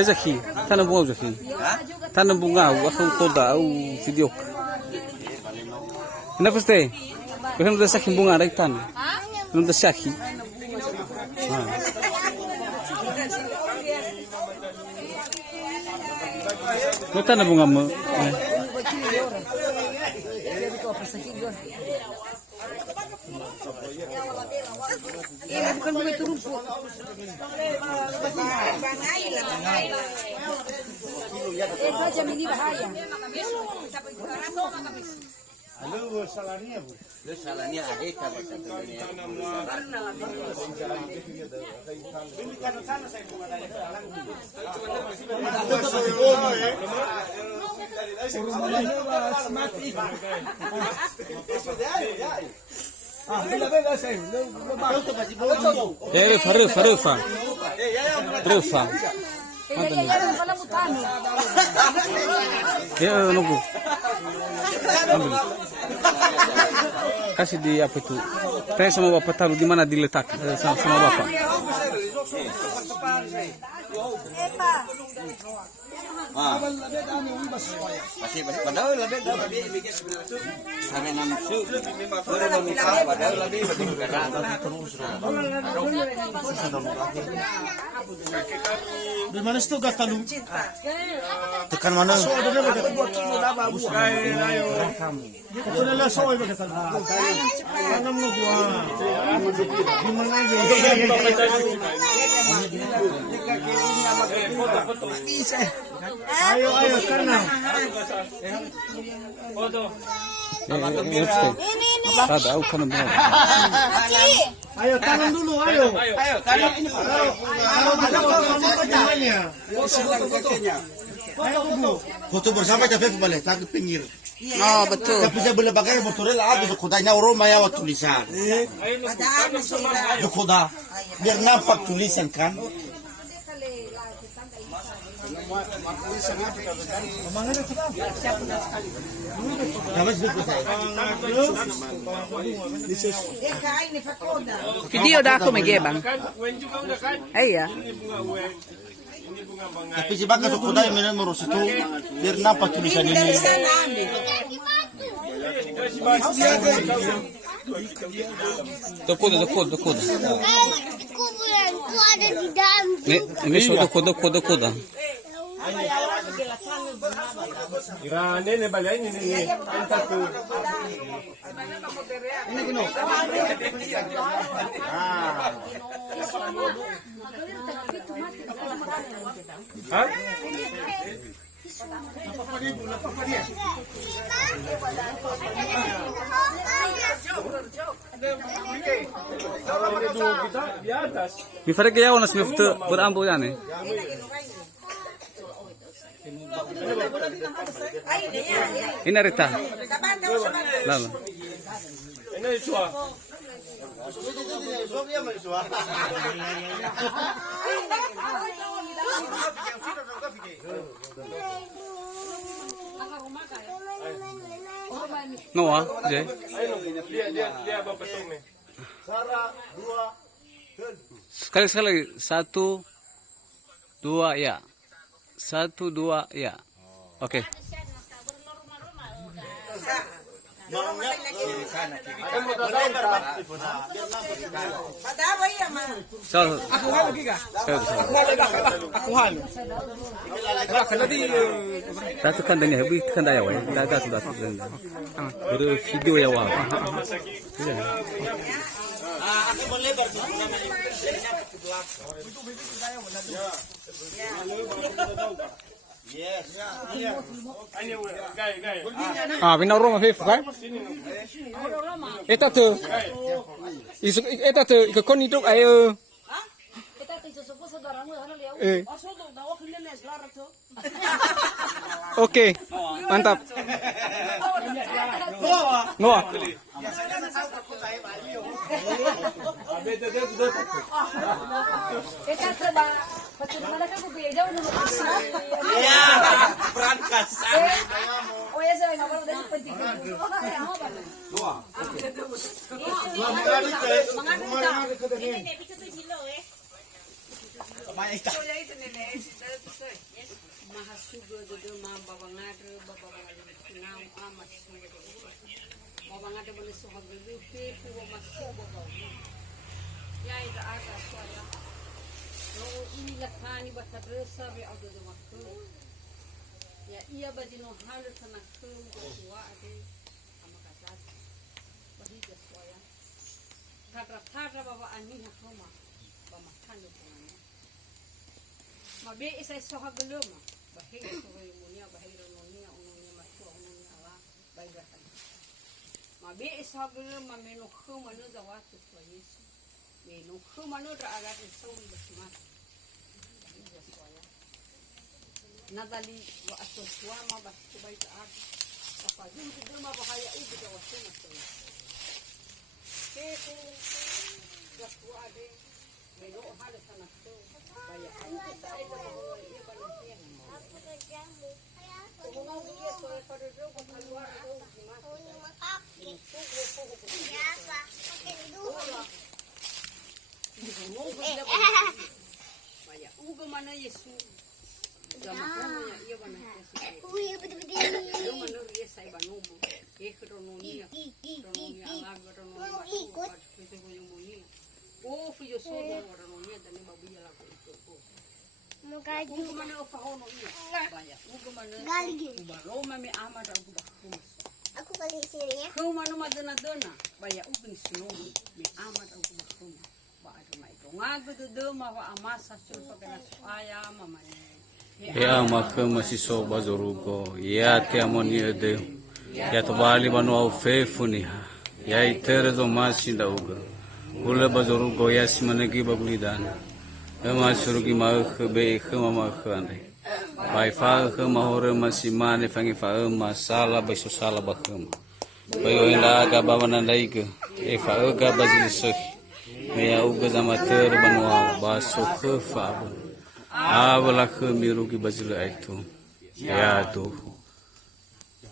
Ezaki, tanam bunga Ezaki. Tanam bunga, aku toda, aku video. Kenapa sih? Bukan udah sakit bunga ada tan. Belum udah sakit. Kau tanam bunga mu? Bukan begitu rumput. Macam ini bahaya. Halo, salahnya bu. Lu salahnya ada kabar satunya. Rufa. Ya, nunggu. Ambil. Kasih di apa itu? Tanya sama bapak taruh di mana diletak sama bapak. Masih padahal lebih sampai namsu baru meminta padahal lebih terus. Di mana itu gatalung? Tekan mana? So ada apa kata? Itu adalah so apa kata? Tanam lu gua. Di mana aja? Ayo kanang. Ada aku kan mau. Ayo tanam dulu, ayo. Tanam ini Pak. Foto bersama Café balik, tak pinggir. Oh betul. Tapi saya boleh pakai motornya lah, ada kodanya orang maya tulisan. Ada koda, biar nampak tulisan kan. Video dah aku megebang. Iya. Tapi si baka sukuda yang minum merus itu biar nampak tulisan ini. Dokuda. Ada di dalam. Ini sudah dokuda. Irane ne balai ni entar tu. Ini kuno. Ha? Dua kita di atas. Mi fare kaya ono smifte berambo yani. Ini Rita. Lama. Ini Yeshua. Noah, je. Dia apa petung nih? Sekali lagi 1 2 ya. 1 2 ya. Oke. So, Aku halo giga. Aku halo. datu kan danya habi kan daya wa. Datu datu. Baru video ya wa. Gay. Binaroma fe kan? Eta tu. Eta tu ke kon hidup ayo. Oke, mantap. Noah. Berangkas. Ya iya bagi no hal tanah kum tua ade sama kasat bagi jaswaya thatra baba ani hakoma bama thanu pungane mabe isai soha belum bahir soha munia bahir nonia unonia masuk unonia ala baik rakan mabe soha belum mamenu kum manu zawat tu yesu menu kum manu ra agat sawi basmat bagi jaswaya Nadali wa asoswa ma bastu baik art apa jum tu ma bahaya ibu jawasnya masuk keku jaswa ade meno hal sana tu bayar aku saya dah ia balasnya aku kerjamu aku mau dia soal pada tu aku keluar tu siapa pakai dulu bayar uga mana Yesus Jamahnya iya benar. Yo menur dia saya banumu. Krononia. Krononia alag krononia. Itu yang muni. Oh, fiyo solo krononia dan babu ya lagu itu. Mukaju. Ugo mana ofahono iya. Banyak. Ugo mana. Roma me amar aku bakum. Aku balik sini ya. Kau mana madana-dana. Banyak ugo ni sino me amar aku bakum. Ba ada mai. Ngago de ma wa amasa sul pagana aya mama. Ya maka masih so bazorugo. Ya te amoni de. Ya to bali banu au fefuni ha. Ya itere do masi da uga. Ule bazorugo ya simanegi bagulidan. Ya masurugi ma be khama khande. Bai fa khama hore masimane fangi fa masala baso sala bakham. Bayo inda ga babana daike. E fa ga baziliso. Me ya uga zamater banu baso khafa. Abala khamiru ki bazila itu. Ya tuh.